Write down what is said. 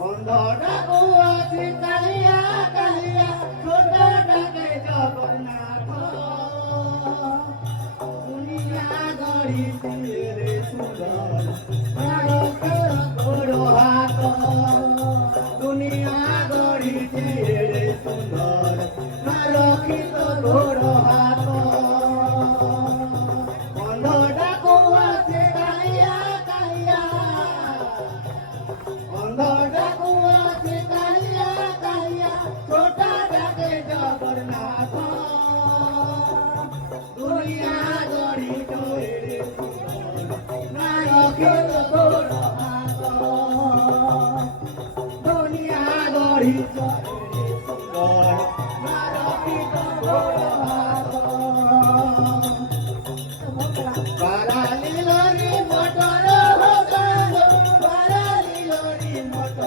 অন্ধটাকু আছে কালিয়া কালিয়া ছোটটাকে জগন্নাথ দুনিয়া গড়িতে রে সুন্দর নারকেল গোড় হাত দুনিয়া গড়িতে রে সুন্দর নারকেল গোড় হাত অন্ধটাকু আছে কালিয়া কালিয়া অন্ধটাকু আছে কালিয়া কালিয়া ছোটটাকে জগন্নাথ দুনিয়া গড়িত রে নারকেল গোড় হাত দুনিয়া গড়িত